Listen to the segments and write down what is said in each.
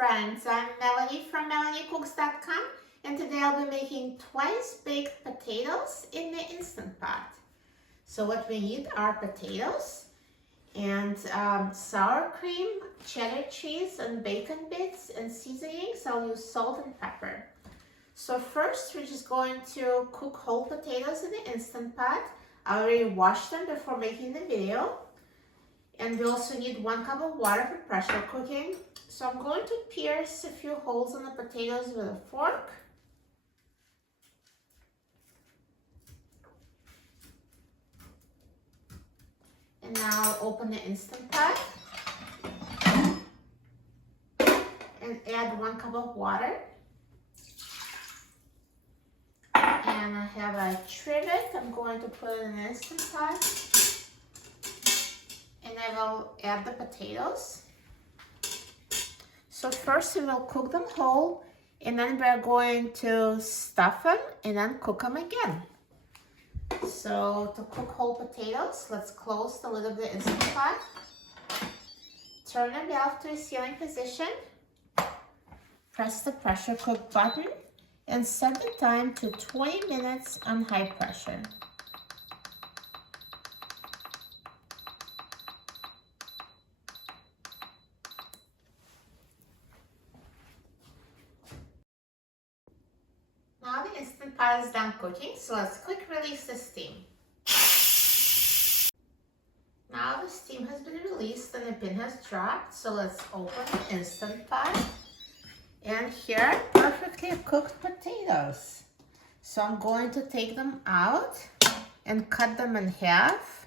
friends, I'm Melanie from MelanieCooks.com, and today I'll be making twice baked potatoes in the Instant Pot. So what we need are potatoes and sour cream, cheddar cheese, and bacon bits, and seasonings. I'll use salt and pepper. So first we're just going to cook whole potatoes in the Instant Pot. I already washed them before making the video. And we also need 1 cup of water for pressure cooking. So I'm going to pierce a few holes in the potatoes with a fork. And now I'll open the Instant Pot and add 1 cup of water. And I have a trivet I'm going to put in the Instant Pot. And I will add the potatoes. So first we will cook them whole, and then we're going to stuff them and then cook them again. So to cook whole potatoes, let's close the lid of the Instant Pot. Turn the valve to a sealing position. Press the pressure cook button and set the time to 20 minutes on high pressure. Now the Instant Pot is done cooking, so let's quick release the steam. Now the steam has been released and the pin has dropped, so let's open the Instant Pot. And here are perfectly cooked potatoes. So I'm going to take them out and cut them in half.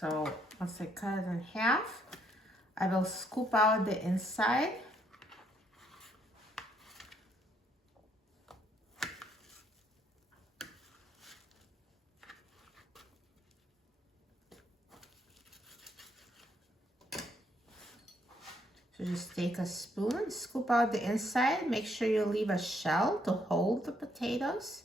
So once I cut it in half, I will scoop out the inside. So just take a spoon and scoop out the inside. Make sure you leave a shell to hold the potatoes.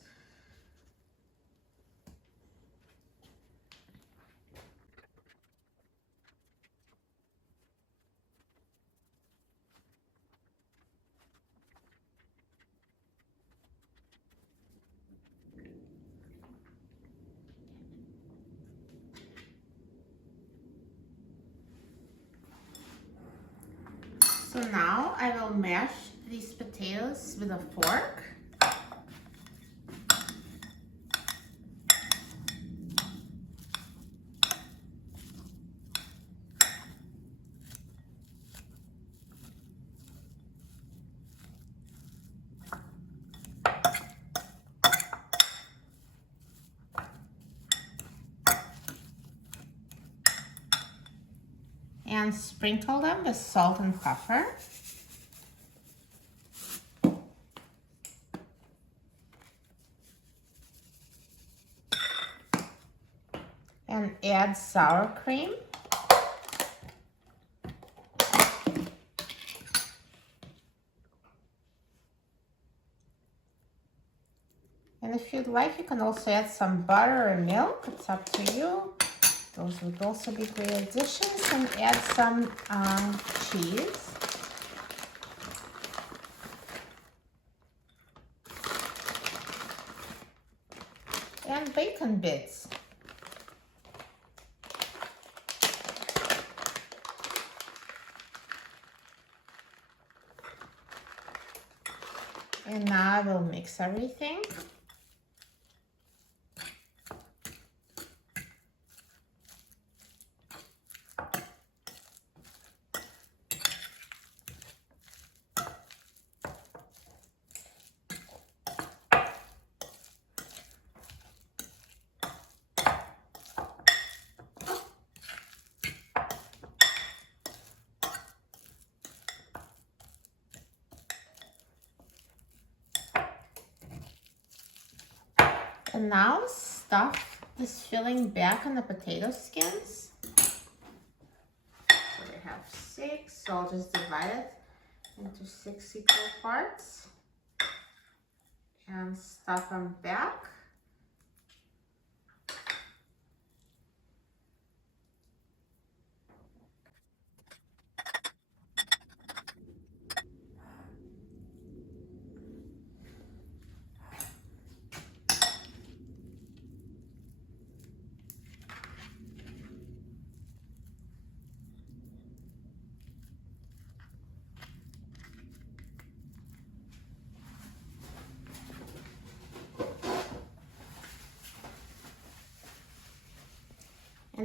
So now I will mash these potatoes with a fork. And sprinkle them with salt and pepper. And add sour cream. And if you'd like, you can also add some butter or milk. It's up to you. Those would also be great additions. And add some cheese. And bacon bits. And now I will mix everything. And now stuff this filling back on the potato skins. So we have 6, so I'll just divide it into 6 equal parts and stuff them back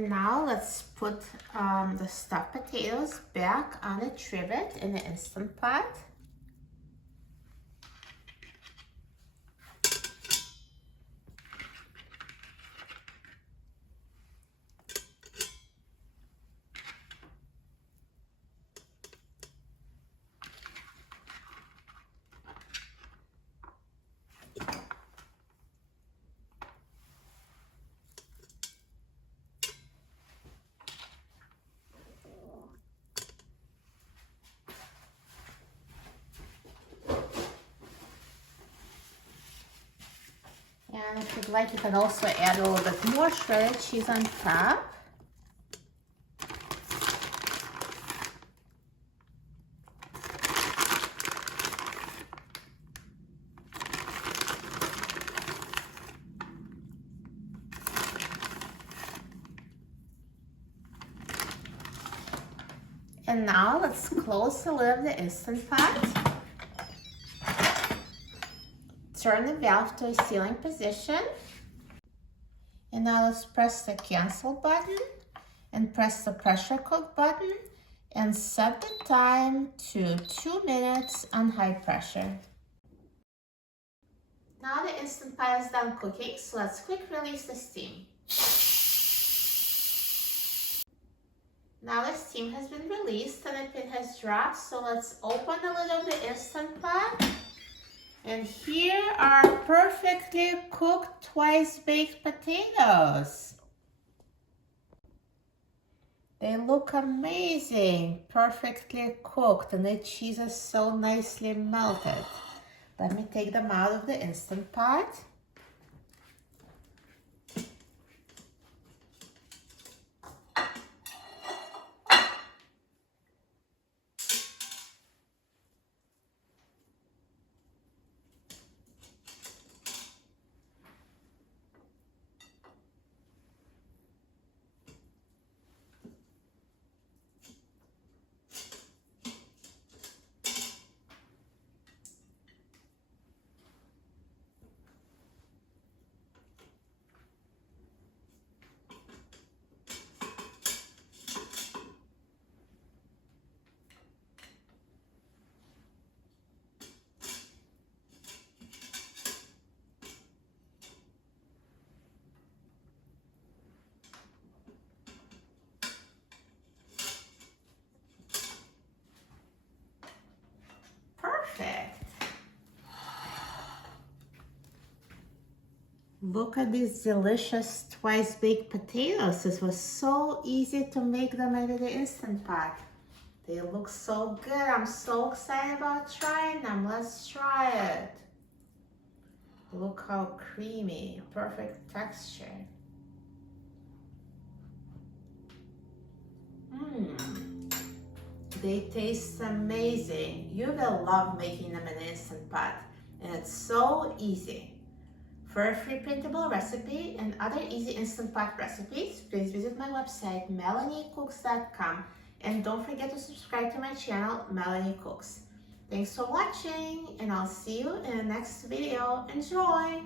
And now let's put the stuffed potatoes back on the trivet in the Instant Pot. And if you'd like, you can also add a little bit more shredded cheese on top. And now let's close the lid of the Instant Pot. Turn the valve to a sealing position. And now let's press the cancel button and press the pressure cook button and set the time to 2 minutes on high pressure. Now the Instant Pot is done cooking, so let's quick release the steam. Now the steam has been released and the pin has dropped, so let's open the lid of the Instant Pot. And here are perfectly cooked twice-baked potatoes. They look amazing, perfectly cooked, and the cheese is so nicely melted. Let me take them out of the Instant Pot. Perfect. Look at these delicious twice-baked potatoes. This was so easy to make them out of the Instant Pot. They look so good. I'm so excited about trying them. Let's try it. Look how creamy, perfect texture. They taste amazing. You will love making them in an Instant Pot, and it's so easy. For a free printable recipe and other easy Instant Pot recipes, please visit my website, melaniecooks.com, and don't forget to subscribe to my channel, Melanie Cooks. Thanks for watching, and I'll see you in the next video. Enjoy!